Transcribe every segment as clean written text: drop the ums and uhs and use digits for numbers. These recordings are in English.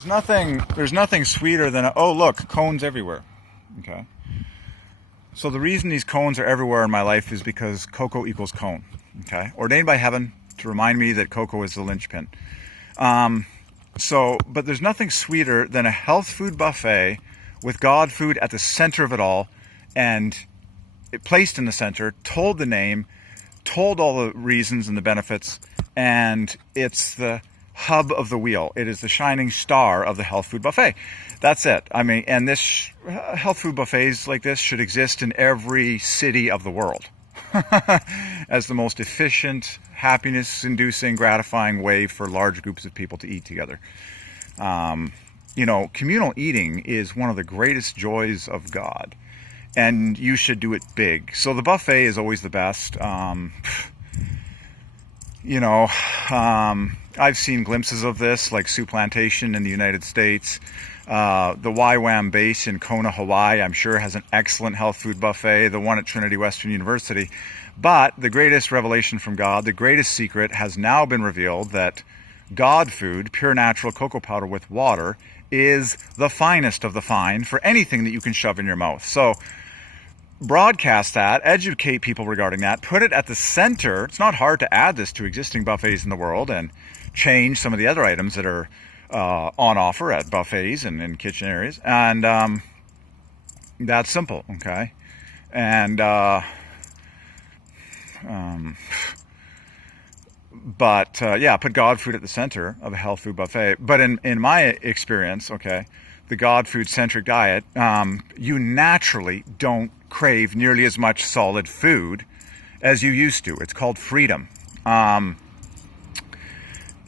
There's nothing sweeter than oh look, cones everywhere. Okay. So the reason these cones are everywhere in my life is because cocoa equals cone. Okay. Ordained by heaven to remind me that cocoa is the linchpin. But there's nothing sweeter than a health food buffet with God food at the center of it all, and it placed in the center, told the name, told all the reasons and the benefits, and it's the hub of the wheel. It is the shining star of the health food buffet. That's it. I mean, and this health food buffets like this should exist in every city of the world as the most efficient, happiness-inducing, gratifying way for large groups of people to eat together. Communal eating is one of the greatest joys of God, and you should do it big. So the buffet is always the best. I've seen glimpses of this, like Sioux Plantation in the United States. The YWAM base in Kona, Hawaii, I'm sure has an excellent health food buffet. The one at Trinity Western University. But the greatest revelation from God, the greatest secret, has now been revealed that God food, pure natural cocoa powder with water, is the finest of the fine for anything that you can shove in your mouth. So broadcast that, educate people regarding that, put it at the center. It's not hard to add this to existing buffets in the world and change some of the other items that are on offer at buffets and in kitchen areas. And that's simple, okay? And put God food at the center of a health food buffet. But in my experience, okay, the God food centric diet, you naturally don't crave nearly as much solid food as you used to. It's called freedom.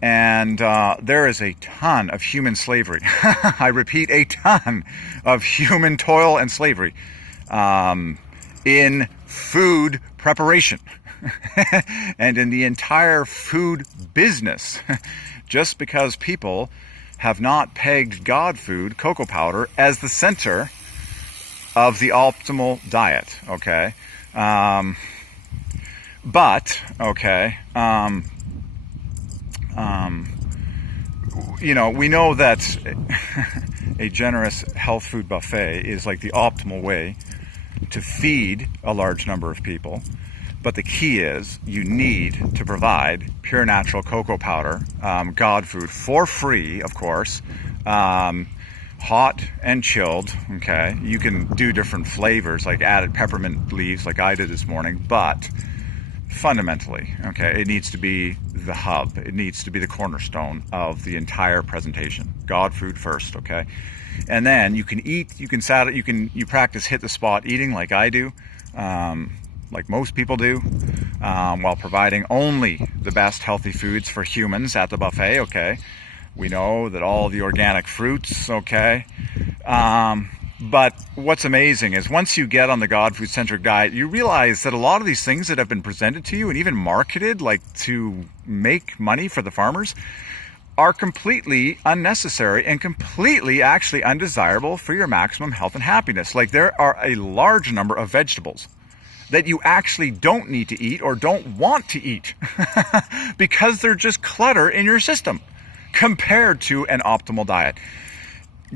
There is a ton of human slavery. I repeat, a ton of human toil and slavery in food preparation and in the entire food business, just because people have not pegged God food, cocoa powder, as the center of the optimal diet, okay? We know that a generous health food buffet is like the optimal way to feed a large number of people. But the key is you need to provide pure natural cocoa powder, God food, for free, of course, hot and chilled, okay? You can do different flavors, like added peppermint leaves like I did this morning, but fundamentally, okay, it needs to be the hub. It needs to be the cornerstone of the entire presentation. God food first, okay? And then you can eat, you practice hit the spot eating like I do, like most people do, while providing only the best healthy foods for humans at the buffet, okay? We know that all the organic fruits, okay? But what's amazing is once you get on the God food centric diet, you realize that a lot of these things that have been presented to you and even marketed like to make money for the farmers are completely unnecessary and completely actually undesirable for your maximum health and happiness. Like there are a large number of vegetables that you actually don't need to eat or don't want to eat because they're just clutter in your system compared to an optimal diet.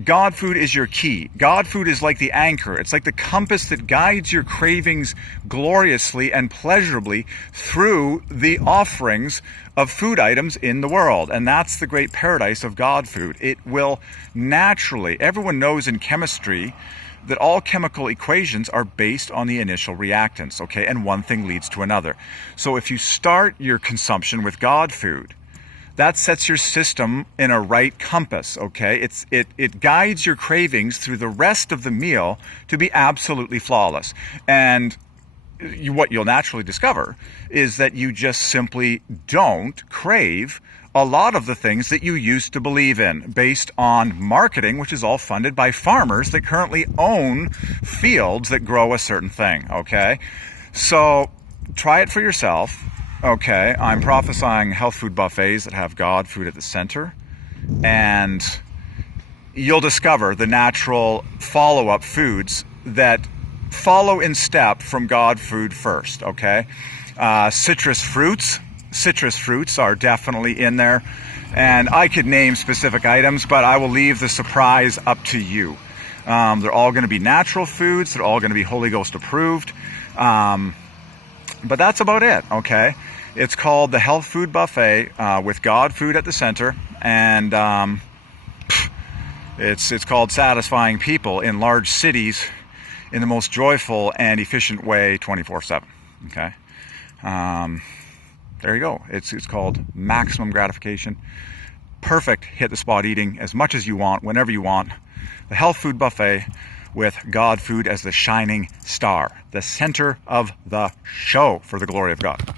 God food is your key. God food is like the anchor. It's like the compass that guides your cravings gloriously and pleasurably through the offerings of food items in the world. And that's the great paradise of God food. It will naturally, everyone knows in chemistry that all chemical equations are based on the initial reactants, okay? And one thing leads to another. So if you start your consumption with God food, that sets your system in a right compass, okay? It guides your cravings through the rest of the meal to be absolutely flawless. And what you'll naturally discover is that you just simply don't crave a lot of the things that you used to believe in based on marketing, which is all funded by farmers that currently own fields that grow a certain thing, okay? So try it for yourself. Okay, I'm prophesying health food buffets that have God food at the center, and you'll discover the natural follow-up foods that follow in step from God food first, okay? Citrus fruits are definitely in there. And I could name specific items, but I will leave the surprise up to you. They're all going to be natural foods. They're all going to be Holy Ghost approved. But that's about it, okay? It's called the Health Food Buffet with God food at the center. And it's called satisfying people in large cities in the most joyful and efficient way 24/7, okay? There you go. It's called maximum gratification. Perfect hit-the-spot eating as much as you want, whenever you want. The Health Food Buffet with God food as the shining star, the center of the show for the glory of God.